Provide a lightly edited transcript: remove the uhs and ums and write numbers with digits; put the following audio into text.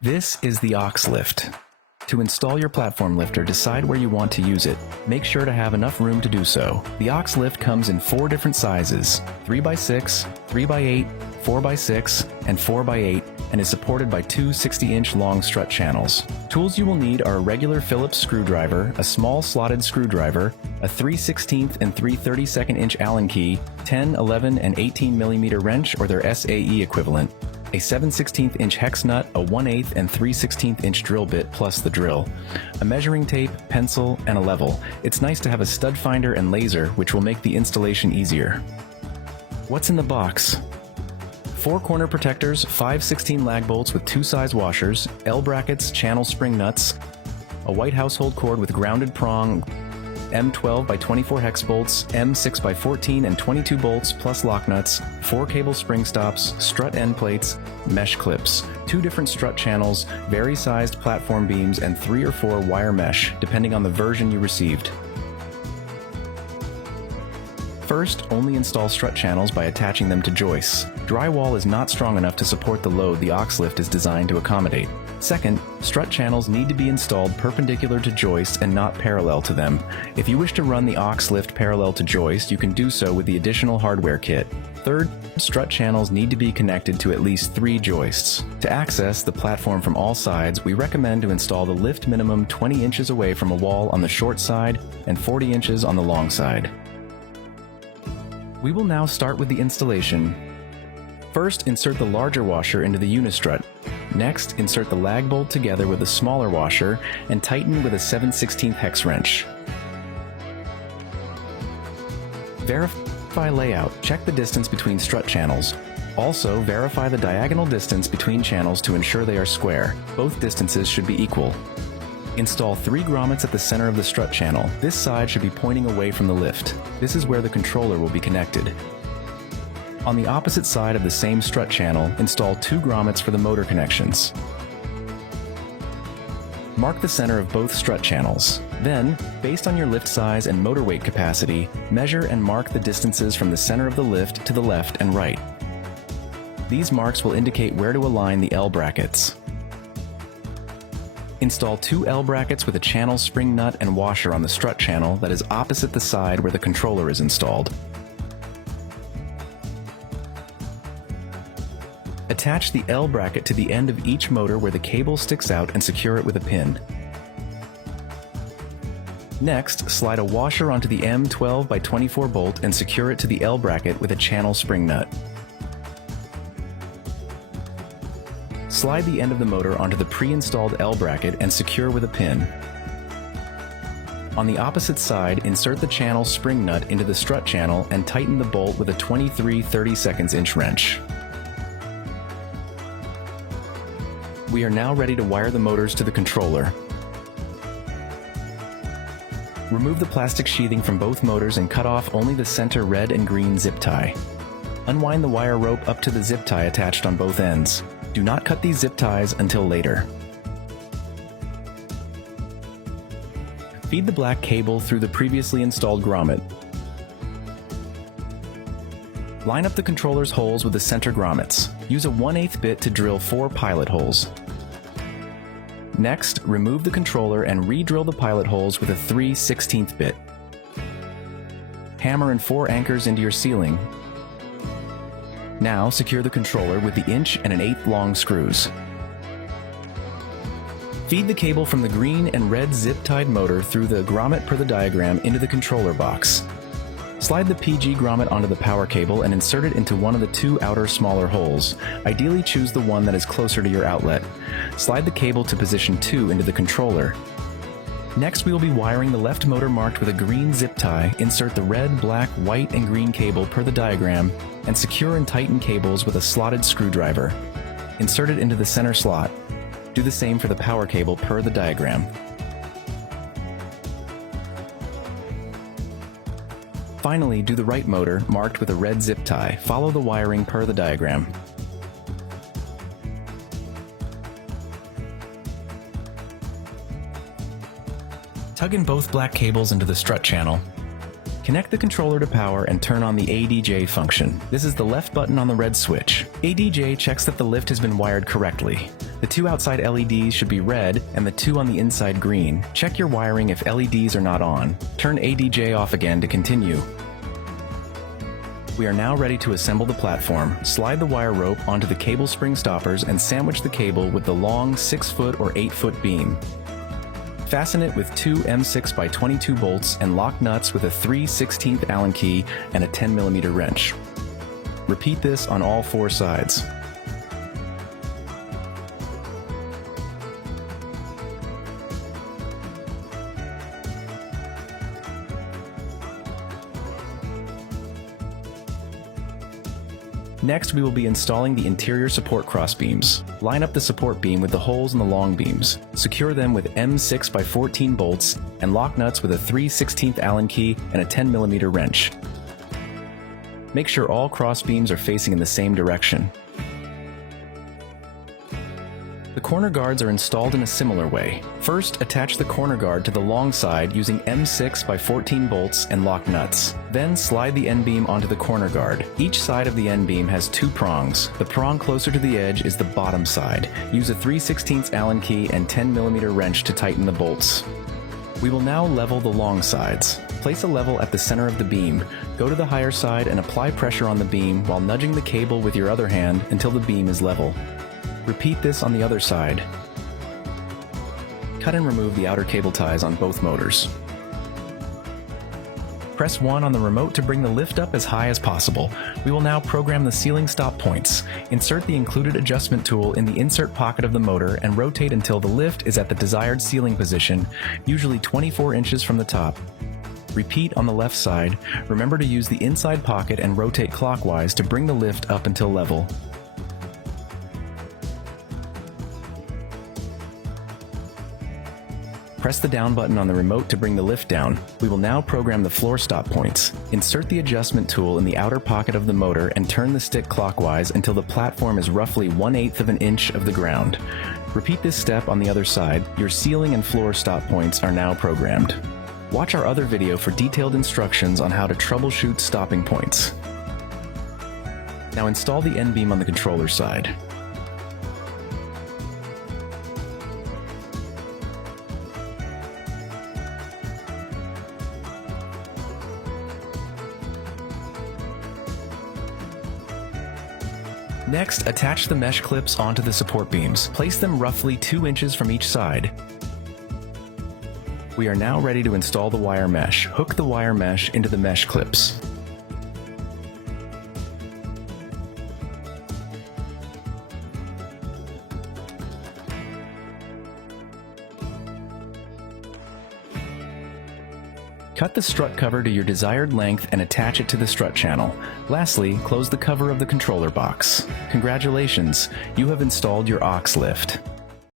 This is the Auxx-Lift. To install your platform lifter, decide where you want to use it. Make sure to have enough room to do so. The Auxx-Lift comes in 4 different sizes: 3x6, 3x8, 4x6, and 4x8, and is supported by 2 60-inch long strut channels. Tools you will need are a regular Phillips screwdriver, a small slotted screwdriver, a 3/16 and 3/32 inch Allen key, 10, 11, and 18 mm wrench or their SAE equivalent, a 7/16 inch hex nut, a 1/8 and 3/16 inch drill bit plus the drill, a measuring tape, pencil, and a level. It's nice to have a stud finder and laser, which will make the installation easier. What's in the box? 4 corner protectors, 5/16 lag bolts with 2 size washers, L brackets, channel spring nuts, a white household cord with grounded prong, M12 by 24 hex bolts, M6 by 14 and 22 bolts plus lock nuts, 4 cable spring stops, strut end plates, mesh clips, 2 different strut channels, vary-sized platform beams, and 3 or 4 wire mesh, depending on the version you received. First, only install strut channels by attaching them to joists. Drywall is not strong enough to support the load the Auxx-Lift is designed to accommodate. Second, strut channels need to be installed perpendicular to joists and not parallel to them. If you wish to run the Auxx-Lift parallel to joist, you can do so with the additional hardware kit. Third, strut channels need to be connected to at least 3 joists. To access the platform from all sides, we recommend to install the lift minimum 20 inches away from a wall on the short side and 40 inches on the long side. We will now start with the installation. First, insert the larger washer into the unistrut. Next, insert the lag bolt together with the smaller washer and tighten with a 7/16 hex wrench. Verify layout. Check the distance between strut channels. Also, verify the diagonal distance between channels to ensure they are square. Both distances should be equal. Install 3 grommets at the center of the strut channel. This side should be pointing away from the lift. This is where the controller will be connected. On the opposite side of the same strut channel, install 2 grommets for the motor connections. Mark the center of both strut channels. Then, based on your lift size and motor weight capacity, measure and mark the distances from the center of the lift to the left and right. These marks will indicate where to align the L brackets. Install 2 L brackets with a channel spring nut and washer on the strut channel that is opposite the side where the controller is installed. Attach the L bracket to the end of each motor where the cable sticks out and secure it with a pin. Next, slide a washer onto the M12 by 24 bolt and secure it to the L bracket with a channel spring nut. Slide the end of the motor onto the pre-installed L bracket and secure with a pin. On the opposite side, insert the channel spring nut into the strut channel and tighten the bolt with a 23/32 inch wrench. We are now ready to wire the motors to the controller. Remove the plastic sheathing from both motors and cut off only the center red and green zip tie. Unwind the wire rope up to the zip tie attached on both ends. Do not cut these zip ties until later. Feed the black cable through the previously installed grommet. Line up the controller's holes with the center grommets. Use a 1/8 bit to drill 4 pilot holes. Next, remove the controller and re-drill the pilot holes with a 3/16 bit. Hammer in 4 anchors into your ceiling. Now secure the controller with the 1 and 1/8 long screws. Feed the cable from the green and red zip-tied motor through the grommet per the diagram into the controller box. Slide the PG grommet onto the power cable and insert it into one of the 2 outer smaller holes. Ideally, choose the one that is closer to your outlet. Slide the cable to position 2 into the controller. Next, we will be wiring the left motor marked with a green zip tie. Insert the red, black, white, and green cable per the diagram, and secure and tighten cables with a slotted screwdriver. Insert it into the center slot. Do the same for the power cable per the diagram. Finally, do the right motor, marked with a red zip tie. Follow the wiring per the diagram. Tug in both black cables into the strut channel. Connect the controller to power and turn on the ADJ function. This is the left button on the red switch. ADJ checks that the lift has been wired correctly. The two outside LEDs should be red and the two on the inside green. Check your wiring if LEDs are not on. Turn ADJ off again to continue. We are now ready to assemble the platform. Slide the wire rope onto the cable spring stoppers and sandwich the cable with the long 6-foot or 8-foot beam. Fasten it with two M6x22 bolts and lock nuts with a 3/16 Allen key and a 10mm wrench. Repeat this on all 4 sides. Next, we will be installing the interior support crossbeams. Line up the support beam with the holes in the long beams. Secure them with M6x14 bolts and lock nuts with a 3/16 Allen key and a 10mm wrench. Make sure all crossbeams are facing in the same direction. The corner guards are installed in a similar way. First, attach the corner guard to the long side using M6x14 bolts and lock nuts. Then slide the end beam onto the corner guard. Each side of the end beam has 2 prongs. The prong closer to the edge is the bottom side. Use a 3/16 Allen key and 10mm wrench to tighten the bolts. We will now level the long sides. Place a level at the center of the beam. Go to the higher side and apply pressure on the beam while nudging the cable with your other hand until the beam is level. Repeat this on the other side. Cut and remove the outer cable ties on both motors. Press 1 on the remote to bring the lift up as high as possible. We will now program the ceiling stop points. Insert the included adjustment tool in the insert pocket of the motor and rotate until the lift is at the desired ceiling position, usually 24 inches from the top. Repeat on the left side. Remember to use the inside pocket and rotate clockwise to bring the lift up until level. Press the down button on the remote to bring the lift down. We will now program the floor stop points. Insert the adjustment tool in the outer pocket of the motor and turn the stick clockwise until the platform is roughly 1/8 of an inch of the ground. Repeat this step on the other side. Your ceiling and floor stop points are now programmed. Watch our other video for detailed instructions on how to troubleshoot stopping points. Now install the end beam on the controller side. Next, attach the mesh clips onto the support beams. Place them roughly 2 inches from each side. We are now ready to install the wire mesh. Hook the wire mesh into the mesh clips. Cut the strut cover to your desired length and attach it to the strut channel. Lastly, close the cover of the controller box. Congratulations, you have installed your Auxx-Lift.